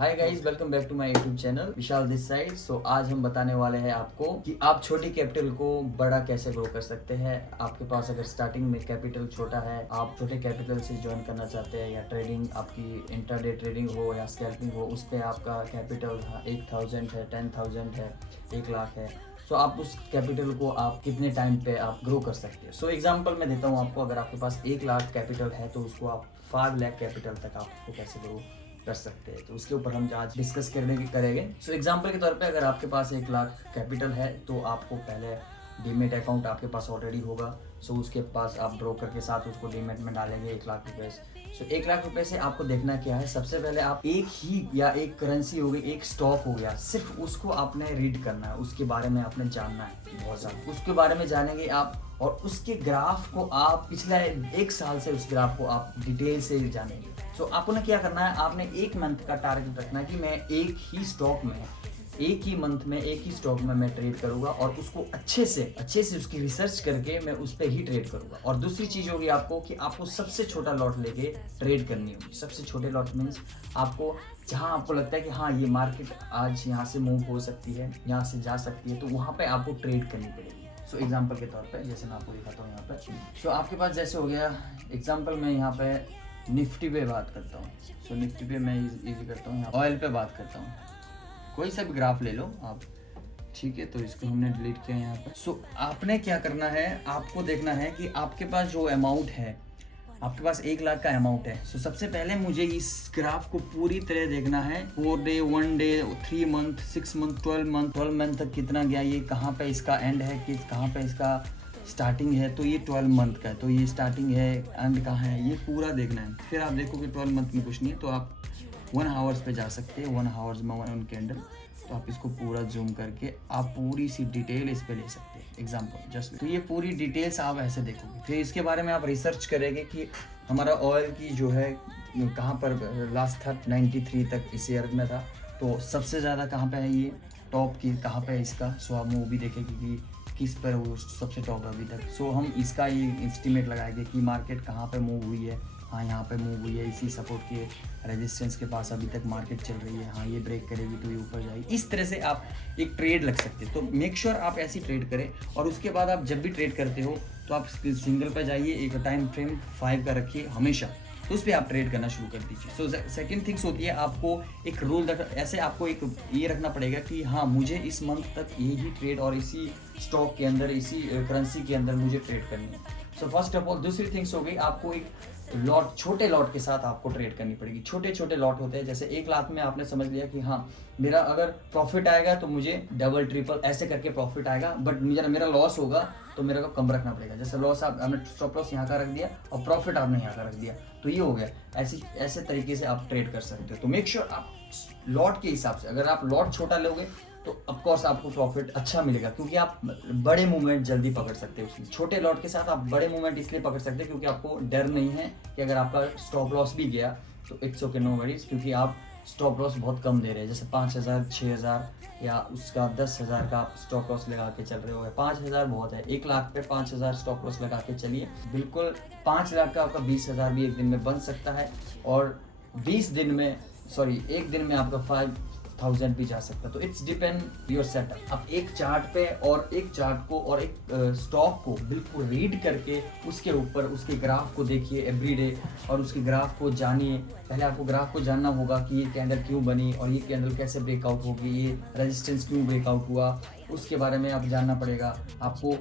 Hi guys, welcome back to my YouTube channel Vishal this side. So आज हम बताने वाले हैं आपको कि आप छोटी कैपिटल को बड़ा कैसे ग्रो कर सकते हैं। आपके पास अगर स्टार्टिंग में कैपिटल छोटा है, आप छोटे कैपिटल से ज्वाइन करना चाहते हैं या ट्रेडिंग आपकी इंट्राडे ट्रेडिंग हो या स्कैल्पिंग हो, उस पर आपका कैपिटल 8,000 है, 10,000 है, 1,00,000 है, सो आप उस कैपिटल को आप कितने टाइम पे आप ग्रो कर सकते हैं। सो एग्जांपल मैं देता हूँ आपको। अगर आपके पास 1,00,000 कैपिटल है तो उसको आप 5,00,000 कैपिटल तक आप उसको कैसे ग्रो कर सकते हैं, तो उसके ऊपर हम आज डिस्कस करेंगे। सो एग्जांपल के तौर पे अगर आपके पास 1,00,000 कैपिटल है तो आपको पहले डीमेट अकाउंट आपके पास ऑलरेडी होगा। सो उसके पास आप ब्रोकर के साथ उसको डीमेट में डालेंगे 1,00,000 रुपए। सो 1,00,000 रुपए से आपको देखना क्या है। सबसे पहले आप एक ही या एक करेंसी हो गई, एक स्टॉक हो गया, सिर्फ उसको आपने रीड करना है, उसके बारे में आपने जानना है बहुत ज़्यादा। उसके बारे में जानेंगे आप और उसके ग्राफ को आप पिछले 1 साल से उस ग्राफ को आप डिटेल से जानेंगे। सो आपको ना क्या करना है, आपने 1 मंथ का टारगेट रखना है कि मैं एक ही स्टॉक में, एक ही मंथ में, एक ही स्टॉक में मैं ट्रेड करूंगा और उसको अच्छे से उसकी रिसर्च करके मैं उस पर ही ट्रेड करूंगा। और दूसरी चीज होगी आपको कि आपको सबसे छोटा लॉट लेके ट्रेड करनी होगी। सबसे छोटे लॉट मीन्स आपको जहां आपको लगता है कि हाँ ये मार्केट आज यहाँ से मूव हो सकती है, यहाँ से जा सकती है, तो वहां पे आपको ट्रेड करनी पड़ेगी। सो एग्जाम्पल के तौर पे जैसे मैं आपको दिखाता हूँ यहाँ पे। सो आपके पास जैसे हो गया एग्जाम्पल, मैं यहाँ पे निफ्टी पे बात करता हूँ। सो निफ्टी पे मैं इजी करता हूँ, ऑयल पे बात करता हूँ। कोई सा भी ग्राफ ले लो आप, ठीक है। तो इसको हमने डिलीट किया यहाँ पे। सो आपने क्या करना है, आपको देखना है कि आपके पास जो अमाउंट है, आपके पास 1,00,000 का अमाउंट है। सो सबसे पहले मुझे इस ग्राफ को पूरी तरह देखना है। 4 day, 1 day, 3 month, 6 month, 12 month तक कितना गया, ये कहाँ पे इसका एंड है, कि कहाँ पे इसका स्टार्टिंग है। तो ये 12 मंथ का है, तो ये स्टार्टिंग है, एंड कहाँ है, ये पूरा देखना है। फिर आप देखो कि 12 मंथ में कुछ नहीं है, तो आप 1 आवर्स पे जा सकते हैं। 1 आवर्स में 1 कैंडल, तो आप इसको पूरा जूम करके आप पूरी सी डिटेल इस पे ले सकते हैं। एग्जांपल जस्ट, तो ये पूरी डिटेल्स आप ऐसे देखोगे। फिर इसके बारे में आप रिसर्च करेंगे कि हमारा ऑयल की जो है कहाँ पर लास्ट था, 93 तक इस ईयर में था, तो सबसे ज़्यादा कहाँ पे है, ये टॉप की कहाँ पे है इसका। सो आप वो भी देखेंगे कि किस पर वो सबसे टॉप है अभी तक। सो हम इसका ये एस्टिमेट लगाएंगे कि मार्केट कहाँ पे मूव हुई है। हाँ यहाँ पे मूव हुई है, इसी सपोर्ट के रेजिस्टेंस के पास अभी तक मार्केट चल रही है। हाँ ये ब्रेक करेगी तो ये ऊपर जाएगी। इस तरह से आप एक ट्रेड लग सकते हैं। तो मेक श्योर आप ऐसी ट्रेड करें। और उसके बाद आप जब भी ट्रेड करते हो तो आप सिंगल पे जाइए, एक टाइम फ्रेम 5 का रखिए हमेशा, तो उस पर आप ट्रेड करना शुरू कर दीजिए। सो सेकंड थिंग्स होती है, आपको एक रूल ऐसे आपको एक ये रखना पड़ेगा कि हाँ मुझे इस मंथ तक यही ट्रेड और इसी स्टॉक के अंदर, इसी करेंसी के अंदर मुझे ट्रेड करनी है। सो फर्स्ट ऑफ ऑल दूसरी थिंग्स हो गई, आपको एक लॉट, छोटे लॉट के साथ आपको ट्रेड करनी पड़ेगी। छोटे छोटे लॉट होते हैं, जैसे 1,00,000 में आपने समझ लिया कि हाँ मेरा अगर प्रॉफिट आएगा तो मुझे डबल ट्रिपल ऐसे करके प्रॉफिट आएगा, बट मेरा लॉस होगा तो मेरे को कम रखना पड़ेगा। जैसे लॉस आपने स्टॉप लॉस यहाँ का रख दिया और प्रॉफिट आपने यहाँ का रख दिया, तो ये हो गया। ऐसे तरीके से आप ट्रेड कर सकते हो। तो मेक श्योर आप लॉट के हिसाब से, अगर आप लॉट छोटा लोगे तो ऑफकोर्स आपको प्रॉफिट अच्छा मिलेगा, क्योंकि आप बड़े मूवमेंट जल्दी पकड़ सकते हो उसमें। छोटे लॉट के साथ आप बड़े मूवमेंट इसलिए पकड़ सकते हैं क्योंकि आपको डर नहीं है कि अगर आपका स्टॉप लॉस भी गया तो इट्स ओके, नो वरीज, क्योंकि आप स्टॉप लॉस बहुत कम दे रहे हैं। जैसे 5,000, 6,000 या उसका 10,000 का आप स्टॉप लॉस लगा के चल रहे हो। 5,000 बहुत है, 1,00,000 पे 5,000 स्टॉप लॉस लगा के चलिए। बिल्कुल 5,00,000 का आपका 20,000 भी एक दिन में बन सकता है, और 1 दिन में आपका 5,000 भी जा सकता है। तो इट्स डिपेंड योर सेटअप। आप एक चार्ट पे और एक चार्ट को और एक स्टॉक को बिल्कुल रीड करके उसके ऊपर उसके ग्राफ को देखिए एवरीडे, और उसके ग्राफ को जानिए। पहले आपको ग्राफ को जानना होगा कि ये कैंडल क्यों बनी और ये कैंडल कैसे ब्रेकआउट होगी, ये रेजिस्टेंस क्यों ब्रेकआउट हुआ, उसके बारे में आप जानना पड़ेगा। आपको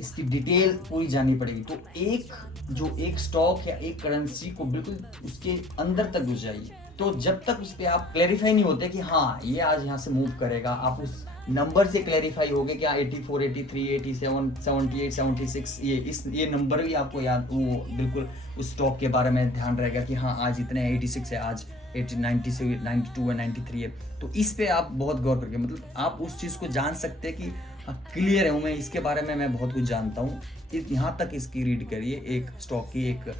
इसकी डिटेल पूरी जाननी पड़ेगी। तो एक स्टॉक या एक करेंसी को बिल्कुल उसके अंदर तक घुस जाइए। तो जब तक उस पर आप क्लैरिफाई नहीं होते कि हाँ ये आज यहाँ से मूव करेगा, आप उस नंबर से क्लैरिफाई हो गए कि 84, 83, 87, 78, 76, ये नंबर भी आपको याद, वो बिल्कुल उस स्टॉक के बारे में ध्यान रहेगा कि हाँ आज इतने 86 है, आज 90 से 92 है, 93 है। तो इस पे आप बहुत गौर करके, मतलब आप उस चीज़ को जान सकते हैं कि क्लियर है मैं इसके बारे में, मैं बहुत कुछ जानता हूँ। यहाँ तक इसकी रीड करिए, एक स्टॉक की, एक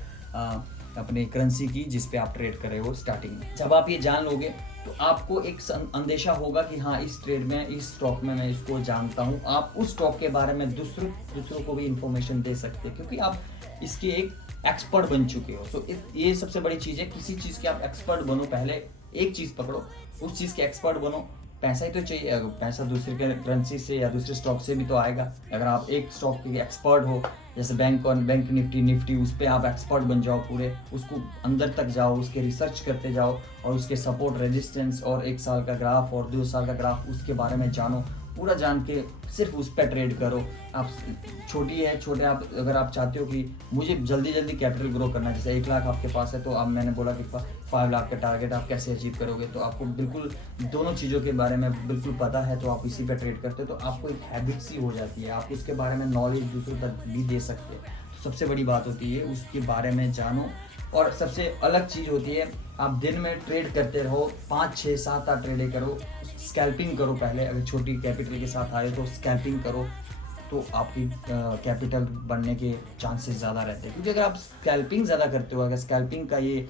अपने करेंसी की जिस पे आप ट्रेड कर रहे हो स्टार्टिंग में। जब आप ये जान लोगे तो आपको एक अंदेशा होगा कि हाँ इस ट्रेड में, इस स्टॉक में मैं इसको जानता हूँ। आप उस स्टॉक के बारे में दूसरों को भी इंफॉर्मेशन दे सकते हैं, क्योंकि आप इसके एक एक्सपर्ट बन चुके हो। तो ये सबसे बड़ी चीज़ है, किसी चीज़ के आप एक्सपर्ट बनो। पहले एक चीज़ पकड़ो, उस चीज़ के एक्सपर्ट बनो। पैसा ही तो चाहिए, अगर पैसा दूसरी करेंसी से या दूसरे स्टॉक से भी तो आएगा। अगर आप एक स्टॉक के एक्सपर्ट हो, जैसे बैंक निफ्टी उस पर आप एक्सपर्ट बन जाओ, पूरे उसको अंदर तक जाओ, उसके रिसर्च करते जाओ और उसके सपोर्ट रेजिस्टेंस और 1 साल का ग्राफ और 2 साल का ग्राफ उसके बारे में जानो, पूरा जान के सिर्फ उस पर ट्रेड करो। आप छोटे आप अगर आप चाहते हो कि मुझे जल्दी कैपिटल ग्रो करना है, जैसे 1 लाख आपके पास है, तो अब मैंने बोला कि 5 लाख का टारगेट आप कैसे अचीव करोगे, तो आपको बिल्कुल दोनों चीज़ों के बारे में बिल्कुल पता है, तो आप इसी पे ट्रेड करते हो, तो आपको एक हैबिट सी हो जाती है, आप उसके बारे में नॉलेज दूसरों तक भी दे सकते हैं। तो सबसे बड़ी बात होती है उसके बारे में जानो। और सबसे अलग चीज़ होती है, आप दिन में ट्रेड करते रहो, 5, 6, 7, 8 ट्रेडें करो, स्कैल्पिंग करो पहले। अगर छोटी कैपिटल के साथ आए तो स्कैल्पिंग करो, तो आपकी कैपिटल बढ़ने के चांसेस ज़्यादा रहते हैं। क्योंकि अगर आप स्कैल्पिंग ज़्यादा करते हो, अगर स्कैल्पिंग का ये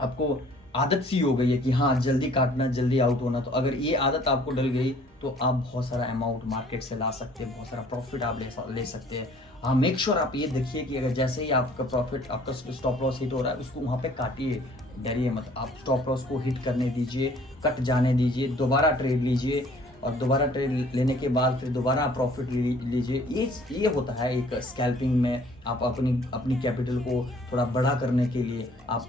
आपको आदत सी हो गई है कि हाँ जल्दी काटना, जल्दी आउट होना, तो अगर ये आदत आपको डल गई तो आप बहुत सारा अमाउंट मार्केट से ला सकते हैं, बहुत सारा प्रॉफिट आप ले सकते हैं। हाँ, मेक श्योर आप ये देखिए कि अगर जैसे ही आपका प्रॉफिट, आपका स्टॉप लॉस हिट हो रहा है, उसको वहाँ पे काटिए, डरिए मत। आप स्टॉप लॉस को हिट करने दीजिए, कट जाने दीजिए, दोबारा ट्रेड लीजिए और दोबारा ट्रेड लेने के बाद फिर दोबारा आप प्रॉफिट लीजिए। ये होता है एक स्कैल्पिंग में। आप अपनी कैपिटल को थोड़ा बड़ा करने के लिए आप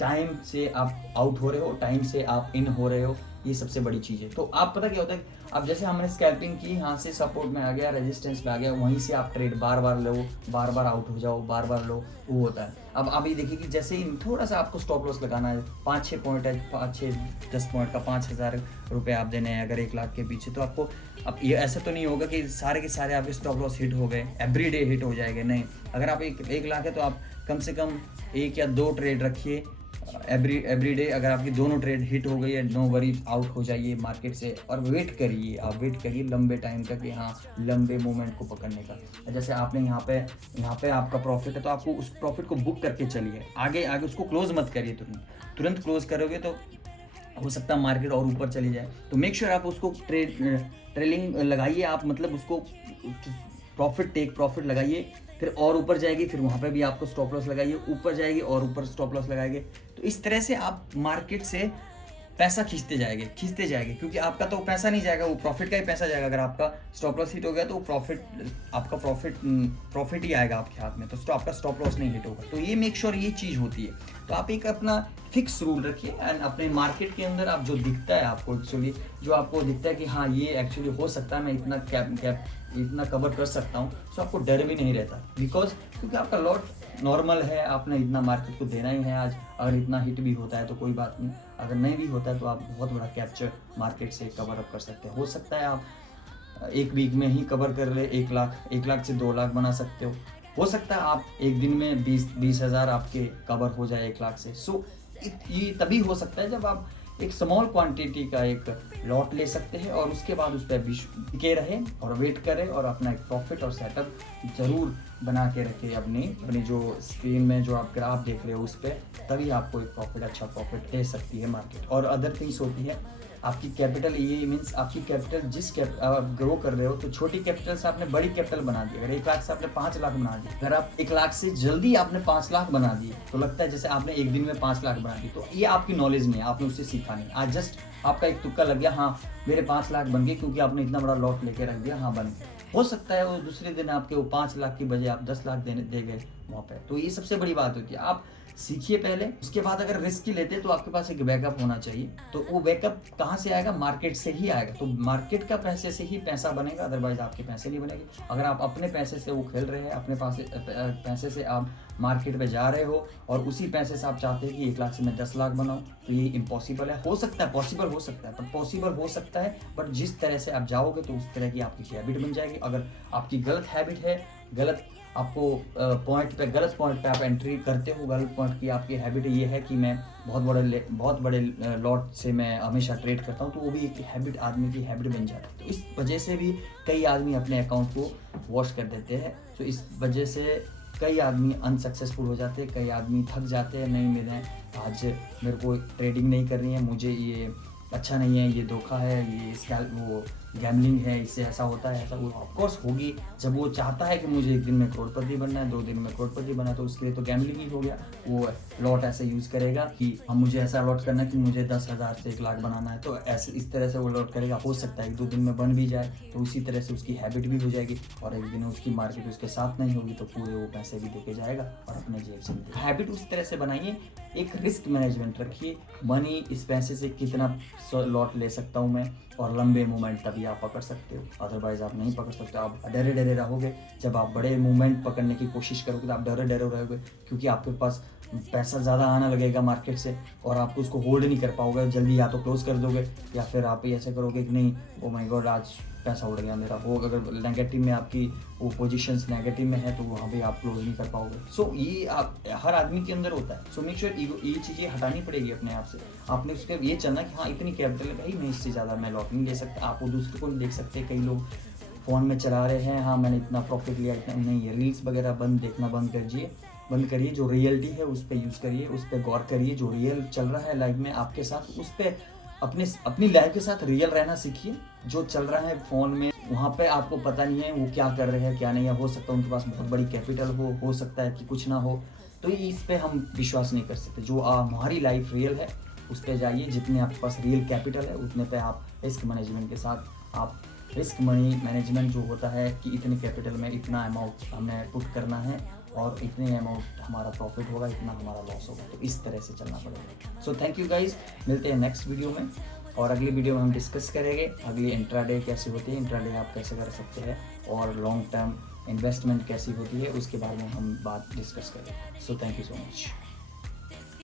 टाइम से आप आउट हो रहे हो, टाइम से आप इन हो रहे हो, ये सबसे बड़ी चीज़ है। तो आप पता क्या होता है, अब जैसे हमने स्कैल्पिंग की, यहाँ से सपोर्ट में आ गया, रेजिस्टेंस में आ गया, वहीं से आप ट्रेड बार बार लो, बार बार आउट हो जाओ, बार बार लो, वो होता है। अब आप ये देखिए कि जैसे ही थोड़ा सा आपको स्टॉप लॉस लगाना है, 5-6 पॉइंट है, 5-6-10 पॉइंट का 5,000 रुपये आप देने हैं अगर 1 लाख के पीछे, तो आपको अब ये ऐसा तो नहीं होगा कि सारे के सारे आपके स्टॉप लॉस हिट हो गए, एवरी डे हिट हो जाएंगे, नहीं। अगर आप 1 लाख है तो आप कम से कम 1 या 2 ट्रेड रखिए एवरी डे। अगर आपकी दोनों ट्रेड हिट हो गई है, नो वरी, आउट हो जाइए मार्केट से और वेट करिए। आप वेट करिए लंबे टाइम तक कि हाँ लंबे मोमेंट को पकड़ने का। जैसे आपने यहाँ पे आपका प्रॉफिट है, तो आपको उस प्रॉफिट को बुक करके चलिए, आगे उसको क्लोज मत करिए। तुरंत क्लोज करोगे तो हो सकता है मार्केट और ऊपर चली जाए। तो मेक श्योर आप उसको ट्रेलिंग लगाइए, आप मतलब उसको प्रॉफिट लगाइए, फिर और ऊपर जाएगी, फिर वहाँ पे भी आपको स्टॉप लॉस लगाइए, ऊपर जाएगी और ऊपर स्टॉप लॉस लगाएंगे। तो इस तरह से आप मार्केट से पैसा खींचते जाएंगे, क्योंकि आपका तो पैसा नहीं जाएगा, वो प्रॉफिट का ही पैसा जाएगा। अगर आपका स्टॉप लॉस हिट हो गया तो आपका प्रॉफिट ही आएगा आपके हाथ में, तो आपका स्टॉप लॉस नहीं हिट होगा। तो ये मेक श्योर ये चीज़ होती है। तो आप एक अपना फिक्स रूल रखिए एंड अपने मार्केट के अंदर आप जो दिखता है आपको, एक्चुअली जो आपको दिखता है कि हाँ ये एक्चुअली हो सकता है, मैं इतना कवर कर सकता हूँ, तो आपको डर भी नहीं रहता, क्योंकि आपका लॉट नॉर्मल है, आपने इतना मार्केट को देना ही है आज। अगर इतना हिट भी होता है तो कोई बात नहीं, अगर नहीं भी होता है तो आप बहुत बड़ा कैप्चर मार्केट से कवर अप कर सकते हैं। हो सकता है आप 1 वीक में ही कवर कर ले 1 लाख से 2 लाख बना सकते हो सकता है आप एक दिन में 20,000 आपके कवर हो जाए 1 लाख से। सो ये तभी हो सकता है जब आप एक स्मॉल क्वांटिटी का एक लॉट ले सकते हैं और उसके बाद उस पर टिके रहे और वेट करें और अपना एक प्रॉफिट और सेटअप जरूर बना के रखें अपनी जो स्क्रीन में जो आप ग्राफ देख रहे हो उस पर, तभी आपको एक अच्छा प्रॉफिट दे सकती है मार्केट। और अदर थिंग्स होती है आपकी कैपिटल, ये मीन्स आपकी कैपिटल आप ग्रो कर रहे हो, तो छोटी कैपिटल से आपने बड़ी कैपिटल बना दी। अगर 1 लाख से आपने 5 लाख बना दी, अगर आप 1 लाख से जल्दी आपने 5 लाख बना दी, तो लगता है जैसे आपने एक दिन में 5 लाख बना दी। तो ये आपकी नॉलेज नहीं है, आपने उससे सीखा नहीं, आज जस्ट आपका एक तुक्का लग गया, हाँ मेरे 5 लाख बन गए क्योंकि आपने इतना बड़ा लॉट लेके रख दिया, हाँ बन गए। हो सकता है वो दूसरे दिन आपके वो 5 लाख की बजाय आप 10 लाख दे गए वहाँ पे। तो ये सबसे बड़ी बात होती है, आप सीखिए पहले, उसके बाद अगर रिस्क लेते हैं तो आपके पास एक बैकअप होना चाहिए। तो वो बैकअप कहाँ से आएगा? मार्केट से ही आएगा। तो मार्केट का पैसे से ही पैसा बनेगा, अदरवाइज आपके पैसे नहीं बनेंगे। अगर आप अपने पैसे से वो खेल रहे हैं, अपने पैसे से आप मार्केट में जा रहे हो और उसी पैसे से आप चाहते हैं कि 1 लाख से मैं 10 लाख बनाऊं, तो ये इम्पॉसिबल है। हो सकता है पॉसिबल हो सकता है, बट जिस तरह से आप जाओगे तो उस तरह की आपकी हैबिट बन जाएगी। अगर आपकी गलत हैबिट है, आपको गलत पॉइंट पे आप एंट्री करते हो, गलत पॉइंट की आपकी हैबिट ये है कि मैं बहुत बड़े लॉट से मैं हमेशा ट्रेड करता हूँ, तो वो भी एक हैबिट, आदमी की हैबिट बन जाती है। तो इस वजह से भी कई आदमी अपने अकाउंट को वॉश कर देते हैं। तो इस वजह से कई आदमी अनसक्सेसफुल हो जाते हैं, कई आदमी थक जाते हैं, नहीं मेरे को ट्रेडिंग नहीं करनी है, मुझे ये अच्छा नहीं है, ये धोखा है, ये वो गैमलिंग है, इससे ऐसा होता है, ऐसा वो ऑफकोर्स होगी। जब वो चाहता है कि मुझे 1 दिन में करोड़पति बनना है, 2 दिन में करोड़पति बनना है, तो उसके लिए तो गैमलिंग ही हो गया। वो लॉट ऐसे यूज़ करेगा कि हम मुझे ऐसा लॉट करना है कि मुझे 10,000 से 1 लाख बनाना है, तो ऐसे इस तरह से वो लॉट करेगा। हो सकता है 1-2 दिन में बन भी जाए, तो उसी तरह से उसकी हैबिट भी हो जाएगी, और एक दिन उसकी मार्केट उसके साथ नहीं होगी तो पूरे वो पैसे भी देके जाएगा और अपने जेब से भी। हैबिट उस तरह से बनाइए, एक रिस्क मैनेजमेंट रखिए, मनी इस पैसे से कितना लॉट ले सकता हूँ मैं, और लंबे मूवमेंट तभी आप पकड़ सकते हो, अदरवाइज आप नहीं पकड़ सकते। आप डरे डरे रहोगे, जब आप बड़े मूवमेंट पकड़ने की कोशिश करोगे तो आप डरे डरे रहोगे, क्योंकि आपके पास पैसा ज़्यादा आना लगेगा मार्केट से, और आप उसको होल्ड नहीं कर पाओगे। जल्दी या तो क्लोज कर दोगे, या फिर आप ऐसे करोगे कि नहीं ओ माय गॉड आज पैसा उड़ गया मेरा। वो अगर नेगेटिव में आपकी वो पोजीशंस नेगेटिव में है तो वहाँ पे आप क्लोज नहीं कर पाओगे। सो ये आप हर आदमी के अंदर होता है। सो मेक श्योर ये चीज़ें हटानी पड़ेगी अपने आप से। आपने उसके ये चलना कि हाँ इतनी कैपिटल है भाई, मैं इससे ज़्यादा मैं लॉट नहीं ले सकता। आप वो दूसरे को नहीं देख सकते। कई लोग फ़ोन में चला रहे हैं, हाँ मैंने इतना प्रॉफिट लिया, इतना नहीं है। रील्स वगैरह देखना बंद करिए। जो रियलिटी है उस पर यूज़ करिए, उस पर गौर करिए। जो रियल चल रहा है लाइफ में आपके साथ, उस पर अपनी लाइफ के साथ रियल रहना सीखिए। जो चल रहा है फ़ोन में वहाँ पे आपको पता नहीं है वो क्या कर रहे हैं क्या नहीं है। हो सकता है उनके पास बहुत बड़ी कैपिटल हो सकता है कि कुछ ना हो, तो इस पे हम विश्वास नहीं कर सकते। जो हमारी लाइफ रियल है उस पर जाइए। जितने आपके पास रियल कैपिटल है उतने पे आप रिस्क मैनेजमेंट के साथ आप रिस्क मनी मैनेजमेंट जो होता है कि इतने कैपिटल में इतना अमाउंट हमें पुट करना है और इतने अमाउंट हमारा प्रॉफिट होगा, इतना हमारा लॉस होगा, तो इस तरह से चलना पड़ेगा। सो थैंक यू गाइज, मिलते हैं नेक्स्ट वीडियो में, और अगली वीडियो में हम डिस्कस करेंगे अगली इंट्राडे कैसे होती है, इंट्राडे आप कैसे कर सकते हैं, और लॉन्ग टर्म इन्वेस्टमेंट कैसी होती है उसके बारे में हम बात डिस्कस करेंगे। So thank you so much.